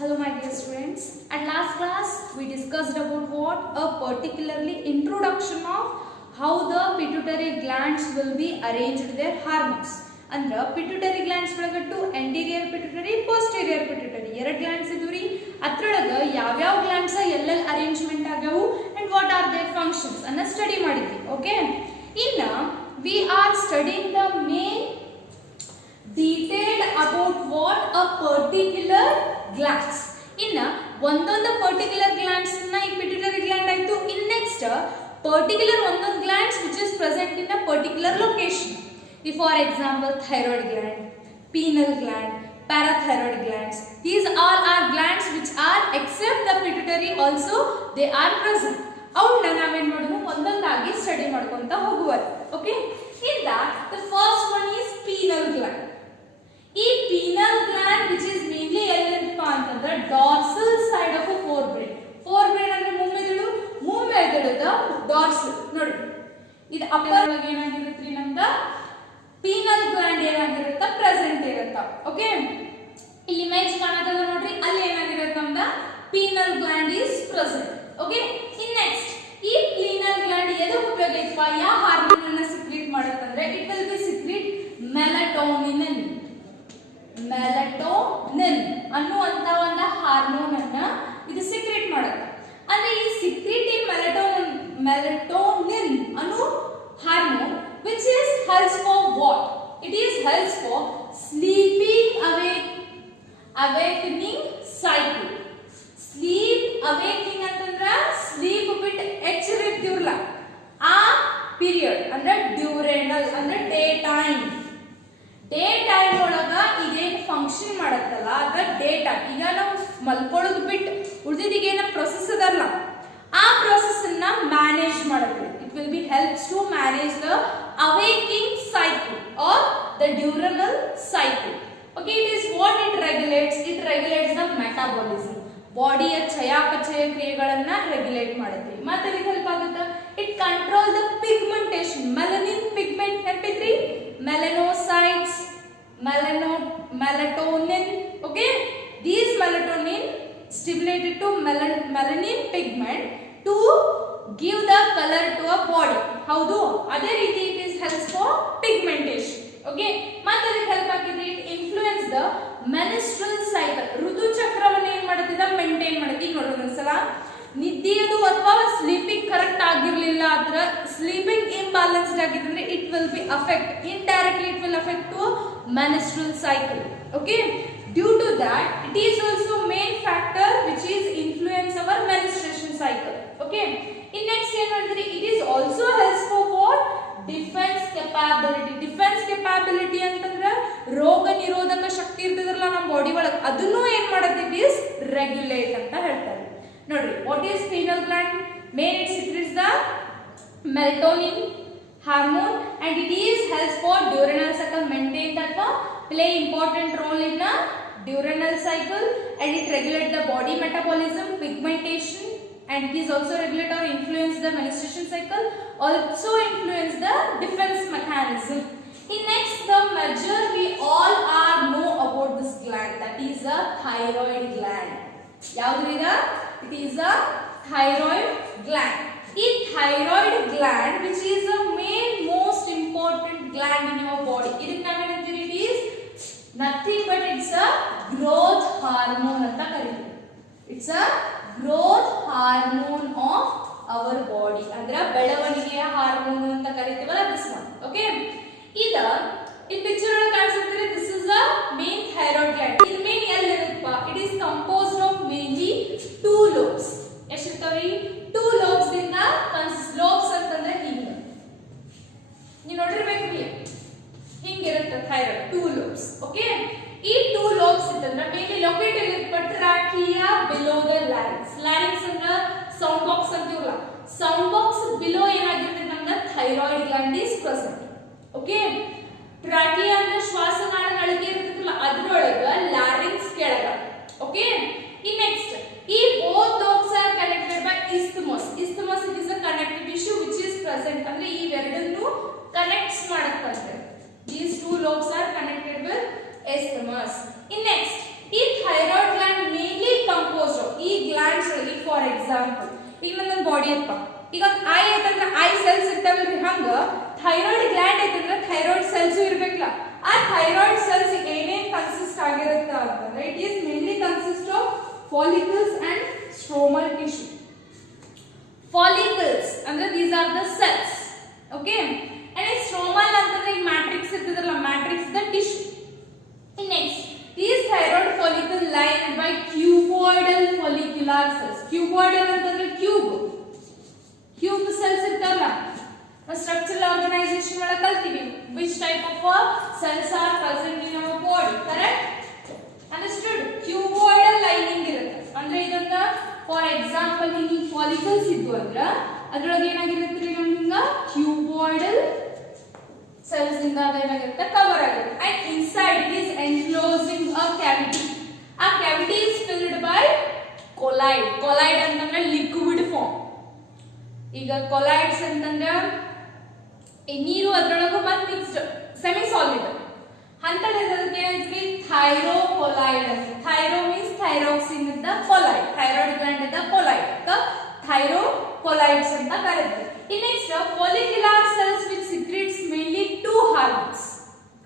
Hello my dear students. At last class we discussed about what? A particularly introduction of how the pituitary glands will be arranged their hormones. ಅಂದ್ರೆ pituitary glands ಒಳಗಟ್ಟು anterior pituitary, posterior pituitary ಎರಡು glands ಇದುರಿ. ಅದ್ರೊಳಗ ಯಾವ್ಯಾವ glands ಎಲ್ಲೆಲ್ಲಿ arrangement ಆಗ್ಯಾವು and what are their functions ಅನ್ನ study ಮಾಡಿದ್ವಿ. Okay, ಇನ್ನ we are studying the main detailed about what a particular glands. ಇನ್ನ ಒಂದೊಂದು ಪರ್ಟಿಕ್ಯುಲರ್ ಗ್ಲ್ಯಾಂಡ್ಸ್ ಈ ಪಿಟ್ಯೂಟರಿ ಗ್ಲ್ಯಾಂಡ್ ಆಯ್ತು. ಇನ್ ನೆಕ್ಸ್ಟ್ ಪರ್ಟಿಕ್ಯುಲರ್ ಒಂದೊಂದು glands which is present in a particular location. For example thyroid gland, penal gland, parathyroid glands. These all are glands which are except the pituitary also they are present. ಅವನ್ನ ನಾವೇನ್ ಮಾಡೋದು ಒಂದೊಂದಾಗಿ study ಮಾಡ್ಕೊಂತ ಹೋಗುವ. Okay, in that the first one is penile gland. ಈ penile gland which is mainly ಎಲ್ಲಿರಪ್ಪ ಅಂತಂದ್ರೆ dorsal side of a forebrain. forebrain ಅಂದ್ರೆ ಮುಂಮೆದುಳುದ dorsal ನೋಡಿ. ಇದು upper ಒಳಗೆ ಏನಾಗಿರುತ್ತೆ ನಮ್ದ penile gland ಏನಾಗಿರುತ್ತೆ ಪ್ರೆಸೆಂಟ್ ಇರುತ್ತೆ. ಓಕೆ, ಇಲ್ಲಿ ಇಮೇಜ್ ಕಾಣುತ್ತಲ್ಲ ನೋಡ್ರಿ, ಅಲ್ಲಿ ಏನಾಗಿರುತ್ತೆ ನಮ್ದ penile gland is present. Okay, in next ಈ penile gland ಎದಕ್ಕೆ ಉಪಯೋಗ ಐತಪ್ಪ, ಯಾವ ಹಾರ್ಮೋನ್ ಅನ್ನು ಸಿಕ್ರೀಟ್ ಮಾಡುತ್ತಂದ್ರೆ it will be secrete melatonin. Melatonin ಅನ್ನುವಂತ ಒಂದು ಹಾರ್ಮೋನ್ ಅನ್ನ ಇದು ಸಿಕ್ರೀಟ್ ಮಾಡುತ್ತೆ. ಅಂದ್ರೆ ಈ ಸಿಕ್ರೀಟಿಂಗ್ ಮೆಲಟೋನಿನ್ ಅನ್ನೋ hormone which is helps for what? It is helps for sleeping awakening cycle. Sleep awakening ಅಂತಂದ್ರೆ ಸ್ಲೀಪ್ ಬಿಟ್ ಎಚ್ಚರಿರ್ತಿರಲ್ಲ ಆ ಪೀರಿಯಡ್ ಅಂದ್ರೆ ಡ್ಯೂರೇನಲ್ ಅಂದ್ರೆ ಡೇ ಟೈಮ್ ಒಳಗ ಇದೇನು ಫಂಕ್ಷನ್ ಮಾಡತ್ತಲ್ಲ ಅದ ಡೇ ಟೈಮ್. ಈಗ ನಾವು ಮಲ್ಕೊಳ್ಳೋದು ಬಿಟ್ಟು ಉಳಿದಿದ್ದೇನ ಪ್ರೊಸೆಸ್ ಅದಲ್ಲ ಆ ಪ್ರೊಸೆಸ್ ಅನ್ನ ಮ್ಯಾನೇಜ್ ಮಾಡುತ್ತೆ. It will be helps to manage the awakening cycle or the diurnal cycle. Okay, it is what it regulates. It regulates the metabolism. ಬಾಡಿಯ ಚಯಾಪಚಯ ಕ್ರಿಯೆಗಳನ್ನ ರೆಗ್ಯುಲೇಟ್ ಮಾಡುತ್ತೆ. ಮತ್ತೆ ಇದಕ್ಕೆ ಹೆಲ್ಪ್ ಆಗುತ್ತೆ. It control the pigmentation. Melanin pigment ನೆನಪಿದ್ರಿ, melanocytes, melatonin. Okay, these melatonin stimulated to melanin pigment to give the color to a body. ಹೌದು, ಅದೇ ರೀತಿ it is helps for pigmentation. Okay, ಮತ್ತೆ ಅದಕ್ಕೆ ಹೆಲ್ಪ್ ಆಗಿದೆ. It influence the menstrual cycle. ಋತು ಚಕ್ರವನ್ನು ಏನ್ ಮಾಡುತ್ತಿದೆ ಮೇಂಟೈನ್ ಮಾಡುತ್ತೆ. ಈಗ ನೋಡೋಣ ಒಂದ್ಸಲ ನಿದ್ದೆಯದು ಅಥವಾ ಸ್ಲೀಪಿಂಗ್ ಕರೆಕ್ಟ್ ಆಗಿರ್ಲಿಲ್ಲ ಅಂದ್ರೆ ಸ್ಲೀಪಿಂಗ್ ಇಂಬ್ಯಾಲೆನ್ಸ್ಡ್ ಆಗಿದ್ರೆ it will B affect indirectly it will affect to menstrual cycle. Okay, due to that it is also main factor which is influence our menstruation cycle. Okay, in next ಏನ್ ಮಾಡಿದ್ರಿ, it is also helps for what? Defense capability. Defence capability ಅಂತಂದ್ರೆ ರೋಗ ನಿರೋಧಕ ಶಕ್ತಿ ಇರ್ತದಲ್ಲ ನಮ್ಮ body ಒಳಗೆ, ಅದನ್ನು ಏನ್ ಮಾಡುತ್ತೆ, ಇಟ್ ಈಸ್ ರೆಗ್ಯುಲೇಟ್ ಅಂತ ಹೇಳ್ತಾರೆ. ನೋಡ್ರಿ, what is pineal gland? Main it secretes the melatonin hormone and it is helps for diurnal cycle maintain ಅಥವಾ play important role in the diurnal cycle and it regulates the body metabolism, pigmentation and it is also regulate or influence the menstruation cycle, also influence the defense mechanism. In next the measure we all are know about this gland, that is a thyroid gland. yaudrida it is a thyroid gland. In thyroid gland which is the main most important gland in your body, it is nothing but it's a growth hormone anta kariತೀವಿ. It's a growth hormone of our body. ಅಂದ್ರೆ ಬೆಳವಣಿಗೆಯ hormone ಅಂತ ಕರಿತೀವಲ್ಲ, this one. Okay, ಈ picture ಒಳಗೆ ಕಾಣಿಸುತ್ತೆ, this is a main thyroid gland. ಇದು main ಎಲ್ಲಿರುತ್ತಪ್ಪ, it is composed of mainly two lobes. ಎಷ್ಟಿರ್ತಾವ್ರಿ? two lobes ಇಂದ consist. lobes ಅಂತಂದ್ರೆ ಹಿಂಗ ನೀವು ನೋಡಿರ್ಬೇಕ್ರಿ, ಹಿಂಗಿರುತ್ತೆ ಥೈರಾಯ್ಡ್, two lobes. Okay, ಈ two lobes ಇತ್ತಂದ್ರೆ ಮೇನ್ಲಿ ಲೊಕೇಟೆಡ್ ಇರುತ್ತೆ trachea below the larynx. Larynx ಅಂದ್ರೆ ಸೌಂಡ್ ಬಾಕ್ಸ್ ಅಂತೀವಲ್ಲ, ಸೌಂಡ್ ಬಾಕ್ಸ್ ಬಿಲೋ ಏನಾಗಿರುತ್ತೆ ನಮ್ಗೆ thyroid gland is present. Okay, trachea ಅಂದ್ರೆ ಶ್ವಾಸನಾಳ ನಳಿಗೆ ಇರುತ್ತಲ್ಲ ಅದ್ರೊಳಗ, ಲ್ಯಾರಿಂಕ್ಸ್ ಕೆಳಗ. ಓಕೆ, ಇನ್ ನೆಕ್ಸ್ಟ್ ಈ both lobes are connected by isthmus. isthmus it is a connective tissue which is present. ಅಂದ್ರೆ ಈ ಎರಡನ್ನು ಕನೆಕ್ಟ್ಸ್ ಮಾಡುತ್ತೆ. these two lobes are connected with isthmus. In next ಈ thyroid gland mainly ಬಾಡಿ ಅಪ್ಪ. ಈಗ eye ಐತಂದ್ರ eye cells ಇರ್ತಾವಲ್ರಿ, ಹಂಗ ಥೈರಾಯ್ಡ್ ಗ್ಲ್ಯಾಂಡ್ ಐತಂದ್ರ ಥೈರಾಯ್ಡ್ ಸೆಲ್ಸ್ ಇರ್ಬೇಕಲ್ಲ. ಆ ಥೈರಾಯ್ಡ್ ಸೆಲ್ಸ್ ಏನೇನ್ ಕನ್ಸಿಸ್ಟ್ ಆಗಿರುತ್ತೆ ಅಂತಂದ್ರೆ it is mainly consist of follicles and stromal tissue. Follicles ಅಂದ್ರೆ these are the cells, okay. And stromal ಅಂತಂದ್ರೆ ಈ ಮ್ಯಾಟ್ರಿಕ್ಸ್ ಇರ್ತದಲ್ಲ, matrix the tissue. Next these thyroid follicle lined by cuboidal follicular cells. Cuboidal ಅಂತಂದ್ರೆ cube cells ಇರ್ತಾವಲ್ಲ, structural organisation ಒಳಗೆ ಕಲ್ತೀವಿ which type of cells are present in our body, correct? Understood? Cuboidal lining ಇರುತ್ತೆ ಅಂದ್ರೆ ಇದನ್ನ for example ಈ follicles ಇದ್ವು ಅಂದ್ರೆ ಅದರೊಳಗೆ ಏನಾಗಿರುತ್ತೆ ನಮ್ಗೆ ಕ್ಯೂಬಾಯ್ಡಲ್ cells ಇಂದ ಏನಾಗಿರುತ್ತೆ ಕವರ್ ಆಗಿರುತ್ತೆ. And inside it is enclosing a cavity. A cavity is filled by colloid. Colloid ಅಂತಂದ್ರೆ liquid form. ಈಗ colloids ಅಂತಂದ್ರೆ ನೀರು ಅದರೊಳಗೆ ಮತ್ತೆ ಮಿಕ್ಸ್ಡ್ ಸೆಮಿ ಸಾಲಿಡ್ ಅಂತದಕ್ಕೆ ಏನಂತೀವಿ ಥೈರೋಕೊಲಾಯ್ಡ್ ಅಂತ. ಥೈರೋ ಮೀನ್ಸ್ ಥೈರಾಕ್ಸಿನ್ ಇದ್ದ ಕೊಲಾಯ್ಡ್, ಥೈರಾಯ್ಡ್ ಗ್ಲ್ಯಾಂಡ್ ಇದ್ದ ಕೊಲಾಯ್ಡ್, ಥೈರೋಕೊಲಾಯ್ಡ್ಸ್ ಅಂತ ಕರೀತಾರೆ. Next follicular cells which secretes mainly two hormones.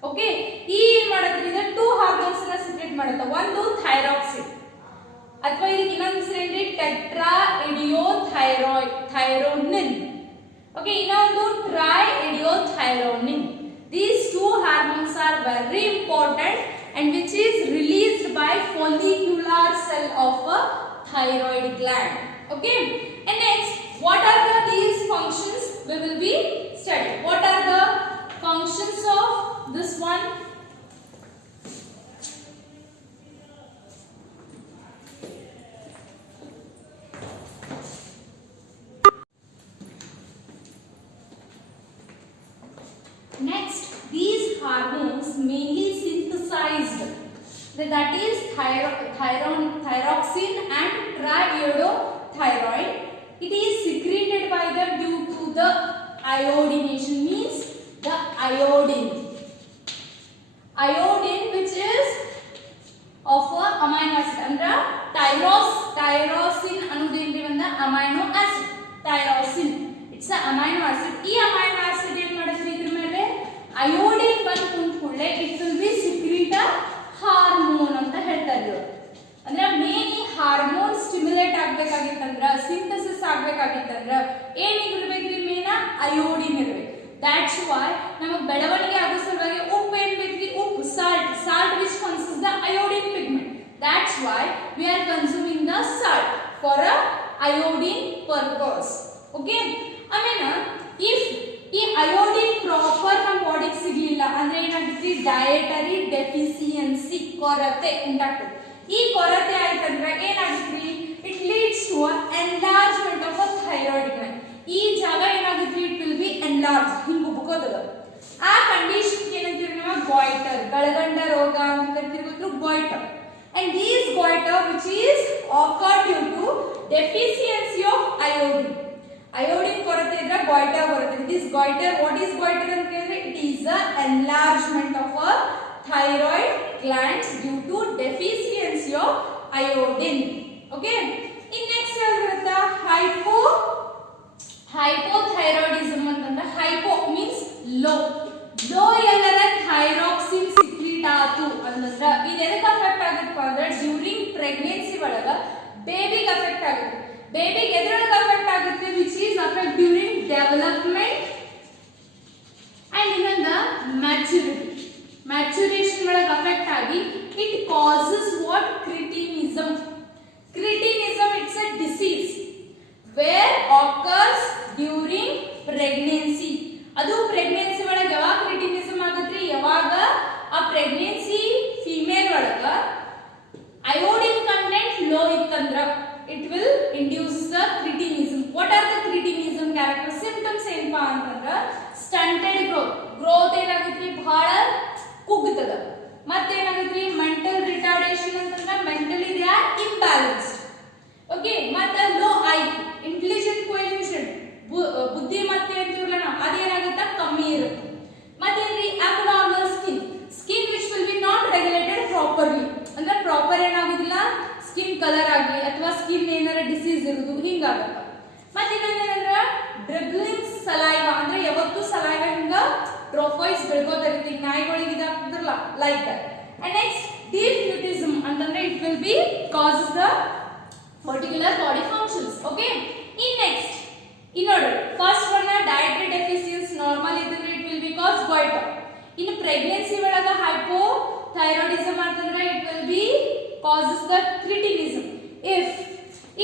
Okay, ಈ ಏನ್ ಮಾಡುತ್ತೆ ಇದು ಟೂ ಹಾರ್ಮೋನ್ಸ್ ನ ಸೀಕ್ರೆಟ್ ಮಾಡುತ್ತೆ. ಒಂದು ಥೈರಾಕ್ಸಿನ್ ಅಥವಾ ಇದಕ್ಕೆ ಇನ್ನೊಂದು ಹೆಸರು ಏನ್ರಿ ಟೆಟ್ರಾ ಎಡಿಯೋಥೈರೋನಿನ್. ಓಕೆ, ಇನ್ನೊಂದು try ಎಡಿಯೋಥೈರೋನಿನ್. These two hormones are very important and which is released by follicular cell of a thyroid gland. Okay, and next what are these functions we will be studying. What are the functions of this one? Next, these hormones mainly synthesized, that is thyroxine and triiodothyroid. It is secreted by them due to the iodination, means the iodine which is of a amino acid. Andra tyrosine ಅನ್ನೋದೇನ್ರಿ ಒಂದು amino acid. Tyrosine it's a amino acid. ಈ amino acid ಏನು ಮಾಡುತ್ತೆ ಇದ್ರ ಮೇಲೆ iodine ಬಂದು ಕುಂತ್ಕೊಳ್ಳೆ it will be secrete a hormone ಅಂತ ಹೇಳ್ತಾರೆ ಇವರು. ಅಂದ್ರೆ ಮೇನ್ ಈ ಹಾರ್ಮೋನ್ ಸ್ಟಿಮ್ಯುಲೇಟ್ ಆಗಬೇಕಾಗಿತ್ತಂದ್ರ ಸಿಂಥಸಿಸ್ ಆಗಬೇಕಾಗಿತ್ತಂದ್ರ ಏನ್ ಇರಬೇಕ್ರಿ ಮೇನ್ ಅಯೋಡಿನ್ ಇರಬೇಕು. ದಟ್ಸ್ ವೈ ನಮಗೆ ಬೆಳವಣಿಗೆ ಆಗೋ ಸಲುವಾಗಿ ಉಪ್ಪು ಏನ್ ಬೇಕ್ರಿ, ಉಪ್ಪು salt which consist the iodine pigment. That's why we are consuming the salt for a iodine purpose. Okay, ಆಮೇಲೆ ಇಫ್ ಈ ಅಯೋಡಿನ್ ಪ್ರಾಪರ್ ನಮ್ಮ ಬಾಡಿಗೆ ಸಿಗ್ಲಿಲ್ಲ ಅಂದ್ರೆ ಏನಾಗುತ್ತೆ, ಡಯಟರಿ ಡೆಫಿಸಿಯನ್ಸಿ ಕೊರತೆ ಉಂಟಾಗ್ತದೆ. ಈ ಕೊರತೆ ಆಯ್ತಂದ್ರೆ ಏನಾಗುತ್ತೆ, it leads to enlargement of a thyroid gland. ಈ ಜಾಗ ಏನಾಗುತ್ತೆ, ಇಟ್ ವಿಲ್ ಬಿ ಎನ್ಲಾರ್ಜ್, ಹಿಂಗ ಉಬ್ಕೋತದ. ಆ ಕಂಡೀಷನ್ ಏನಂತೀವಿ ನಾವು ಗಾಯ್ಟರ್, ಗಳಗಂಡ ರೋಗ ಅಂತ ಕರಿತಿರ್ಬೋದು, goitre. And these goiter which is occur due to deficiency of iodine. Iodine ಕೊರತೆ ಇದ್ರೆ goiter ಬರುತ್ತೆ. This goiter, what is goiter ಅಂತ ಕೇಳಿದ್ರೆ it is the enlargement of a thyroid gland due to deficiency of iodine. Okay, in next ಬರುತ್ತೆ hypothyroidism ಅಂತಂದ್ರೆ hypo means low ಎಲ್ಲರ thyroxine secrete ಆತು ಅಂತಂದ್ರೆ ಇದು ಎದಕ್ಕೆ ಅಫೆಕ್ಟ್ ಆಗುತ್ತೆ ಅಂದ್ರೆ ಡ್ಯೂರಿಂಗ್ ಪ್ರೆಗ್ನೆನ್ಸಿ ಒಳಗ ಬೇಬಿಗೆ ಅಫೆಕ್ಟ್ ಆಗುತ್ತೆ. ಬೇಬಿಗೆ ಎದ್ರೊಳಗೆ ಅಫೆಕ್ಟ್ ಆಗುತ್ತೆ, which is affect during development and ಇನ್ನೊಂದು ಮ್ಯಾಚುರೇಷನ್ ಒಳಗೆ ಅಫೆಕ್ಟ್ ಆಗಿ it causes what cretinism. It's a disease where occurs during pregnancy. ಅದು ಪ್ರೆಗ್ನೆನ್ಸಿ ಒಳಗೆ ಯಾವಾಗ ಕ್ರಿಟಿನಿಸಮ್ ಆಗುತ್ತೆ, ಯಾವಾಗ ಆ ಪ್ರೆಗ್ನೆನ್ಸಿ ಫೀಮೇಲ್ ಒಳಗ ಅಯೋಡಿನ್ ಕಂಟೆಂಟ್ ಲೋ ಇತ್ತಂದ್ರ it will induce the cretinism. What are the cretinism character symptoms ಏನಪ್ಪಾ ಅಂತಂದ್ರ ಸ್ಟಂಟೆಡ್ ಗ್ರೋತ್ ಏನಾಗುತ್ತೆ, ಬಹಳ ಕುಗ್ಗುತ್ತದ. ಮತ್ತೇನಾಗುತ್ತೆ ಮೆಂಟಲ್ ರಿಟಾರ್ಡೇಷನ್ ಅಂತಂದ್ರೆ mentally they R imbalanced. Okay, ಮತ್ತೆ ಲೋ ಐಕ್ಯೂ, ಇಂಟೆಲಿಜೆಂಟ್ ಕೋಎಫಿಷಿಯಂಟ್, ಬುದ್ಧಿಮತ್ತೆ ಅಂತೀವಲ್ಲ ನಾವು, ಅದೇನಾಗುತ್ತೆ ಕಮ್ಮಿ ಇರುತ್ತೆ. ಮತ್ತೇನ್ರಿ abnormal skin which will be not regulated properly, ಅಂದ್ರೆ ಪ್ರಾಪರ್ ಏನಾಗುದಿಲ್ಲ, ಸ್ಕಿನ್ ಕಲರ್ ಆಗಲಿ ಅಥವಾ ಸ್ಕಿನ್ ಏನಾರ ಡಿಸೀಸ್ ಇರುವುದು ಹಿಂಗಾಗುತ್ತೆ. ಮತ್ತೆ ಇನ್ನೊಂದೇನಂದ್ರ ಡ್ರಿಬ್ಲಿಂಗ್ ಸಲೈವ ಅಂದ್ರೆ ಯಾವತ್ತು ಸಲೈವ ಹಿಂಗ ಡ್ರಾಪ್ವೈಸ್ ಬೆಳ್ಕೋತಿರ್ತೀವಿ ನಾಯಿಗಳಿಗೆ ಇದಾಗ್ತಿದ್ರಲ್ಲ ಲೈಕ್ ದಟ್. ಅಂಡ್ ನೆಕ್ಸ್ಟ್ ಡಿಫ್ಯೂಟಿಸಮ್ ಅಂತಂದ್ರೆ it will B causes the particular body functions. Okay, in next in order first one dietary deficiency normal idre it will be cause goiter. In pregnancy ಒಳಗ hypothyroidism ಅಂತಂದ್ರೆ it will be causes the cretinism. If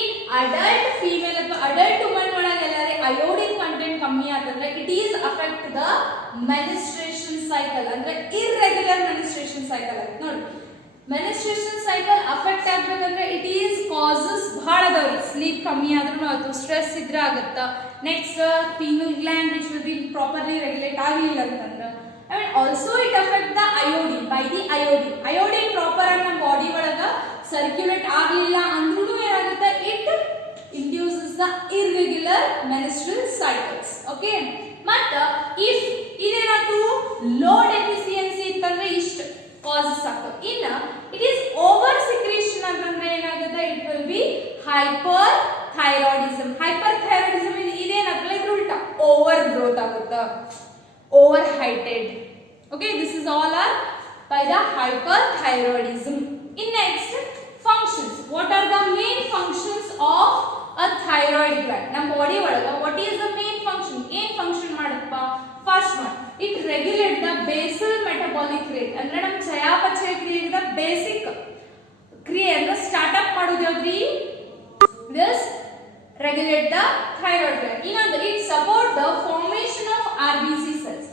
in adult female ಅಥವಾ adult woman ಒಳಗ ಎಲ್ಲಾರೆ iodine content ಕಮ್ಮಿ ಆತಂದ್ರೆ it is affect the menstruation cycle ಅಂದ್ರೆ irregular menstruation cycle ಅಂತ ನೋಡಿ. menstruation cycle affect ಆಗಬೇಕಂದ್ರೆ it is causes ಬಹಳ ಅದಾವ್ರಿ. ಸ್ಲೀಪ್ ಕಮ್ಮಿ ಆದ್ರೂ ಅದು ಸ್ಟ್ರೆಸ್ ಇದ್ರೆ ಆಗುತ್ತಾ. Next pineal gland which will be properly regulate ಆಗಲಿಲ್ಲ ಅಂತಂದ್ರೆ I mean also it affect the iodine by the iodine proper ಆಗಿ ನಮ್ಮ ಬಾಡಿ ಒಳಗ ಸರ್ಕ್ಯುಲೇಟ್ ಆಗಲಿಲ್ಲ ಅಂದ್ರೂ ಏನಾಗುತ್ತೆ it induces the irregular menstrual cycles. Okay, ಮತ್ತೆ if ಇದೇನಾದ್ರು ಲೋ ಡೆಫಿಷಿಯನ್ಸಿ ಇತ್ತಂದ್ರೆ ಇಷ್ಟು causes ಆಗ್ತವೆ. ಇನ್ನ it is over secretion ಅಂತಂದ್ರೆ ಏನಾಗುತ್ತೆ it will be hyperthyroidism. hyperthyroidism ಇದೇನಾಗಲ್ಲ ಇದ್ರ ಉಲ್ಟಾ ಓವರ್ ಗ್ರೋತ್ ಆಗುತ್ತೆ, over ಹೈಟೆಡ್. Okay, this is all are by the hyperthyroidism. In next functions, what are the main functions of a thyroid gland? ನಮ್ಮ body ಒಳಗ what is the main function? ಏನ್ function ಮಾಡುತ್ತಪ್ಪ? First one it regulate the basal metabolic rate ಅಂದ್ರೆ ನಮ್ಮ ಚಯಾಪಚಯ ಕ್ರಿಯೆಯ basic ಕ್ರಿಯೆ ಅಂದ್ರೆ ಸ್ಟಾರ್ಟ್ ಅಪ್ ಮಾಡೋದು ಯಾವ್ದ್ರಿ? this regulate the thyroid gland. ಇನ್ನೊಂದು it support the formation of RBC cells.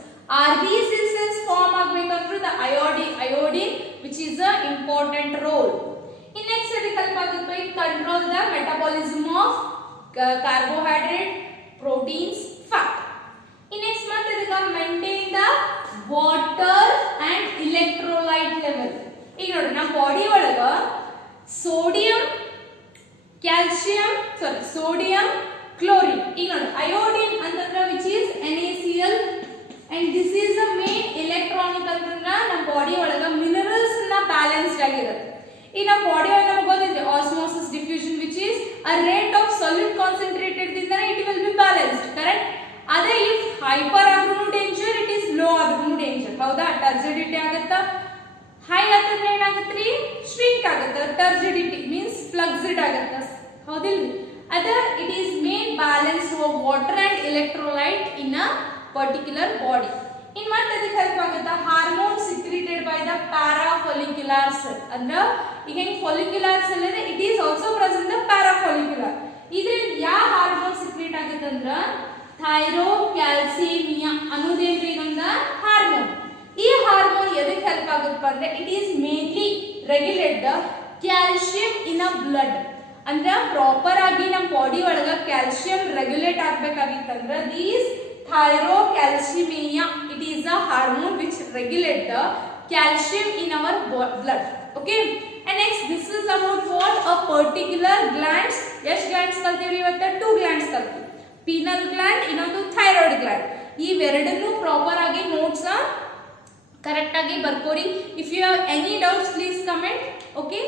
RBC cells form ಆಗಬೇಕಂದ್ರೆ the iodine which is a important role. In next ಅದಕ್ಕೆ help ಆಗುತ್ತೆ it control the metabolism of carbohydrate, proteins, fat. In next month ಇದಕ್ಕೆ maintain the water and electrolyte level. ಈಗ ನೋಡಿ ನಮ್ಮ body ಒಳಗ sodium chlorine. ಈಗ ನೋಡಿ ಅಯೋಡಿನ್ ಅಂತಂದ್ರೆ which is NaCl and this is the main electronic ಅಂತಂದ್ರೆ ನಮ್ಮ ಬಾಡಿ ಒಳಗ ಮಿನರಲ್ಸ್ ನ ಬ್ಯಾಲೆನ್ಸ್ಡ್ ಆಗಿರುತ್ತೆ. ಈ ನಮ್ಮ ಬಾಡಿ ಒಳಗ ನಮಗೆ ಗೊತ್ತಿದೆ osmosis diffusion which is a rate of solute concentrated ದಿಂದ it will be balanced, correct? ಅದೇ if hyper ಆದ್ರೂ danger, it is low ಆದ್ರೂ danger. ಹೌದಾ? ಟರ್ಜಿಡಿಟಿ ಆಗುತ್ತಾ? ಹೈ ಆತಂದ್ರೆ ಏನಾಗುತ್ತ್ರಿ? shrink ಆಗುತ್ತೆ. ಟರ್ಜಿಡಿಟಿ ಮೀನ್ಸ್ ಫ್ಲಕ್ಸಿಡ್ ಆಗುತ್ತೆ, ಹೌದಿಲ್ರಿ? ಅದ it is main balance of water and electrolyte in a particular body. ಇನ್ ಮತ್ತೆ ಅದಕ್ಕೆ ಹೆಲ್ಪ್ ಆಗುತ್ತೆ hormone secreted by the parafollicular cell. ಅಂದ್ರೆ ಈಗ follicular cell ಇದೆ, it is also present the parafollicular. ಇದರಿಂದ ಯಾವ ಹಾರ್ಮೋನ್ secrete ಆಗುತ್ತೆ ಅಂದ್ರೆ ಥೈರೋಕ್ಯಾಲ್ಸಿಮಿಯಾ ಅನ್ನೋದೇನ್ರಿ ಒಂದು ಹಾರ್ಮೋನ್. ಈ ಹಾರ್ಮೋನ್ ಎದಕ್ಕೆ ಹೆಲ್ಪ್ ಆಗುತ್ತೆ ಅಂದ್ರೆ it is mainly regulate the calcium in a blood. ಅಂದ್ರೆ ಪ್ರಾಪರ್ ಆಗಿ ನಮ್ಮ ಬಾಡಿ ಒಳಗ ಕ್ಯಾಲ್ಸಿಯಂ ರೆಗ್ಯುಲೇಟ್ ಆಗಬೇಕಾಗಿತ್ತಂದ್ರೆ these thyrocalcemia it is a hormone which regulate the calcium in our blood. Okay, and next this is about what a particular glands. ಎಷ್ಟು glands ಕಲ್ತೀವಿ ಇವತ್ತು? 2 glands ಕಲ್ತೀವಿ, pineal gland ಇನ್ನೊಂದು thyroid gland. ಇವೆರಡನ್ನು proper ಆಗಿ notes correct ಆಗಿ ಬರ್ಕೋರಿ. If you have any doubts please comment. Okay.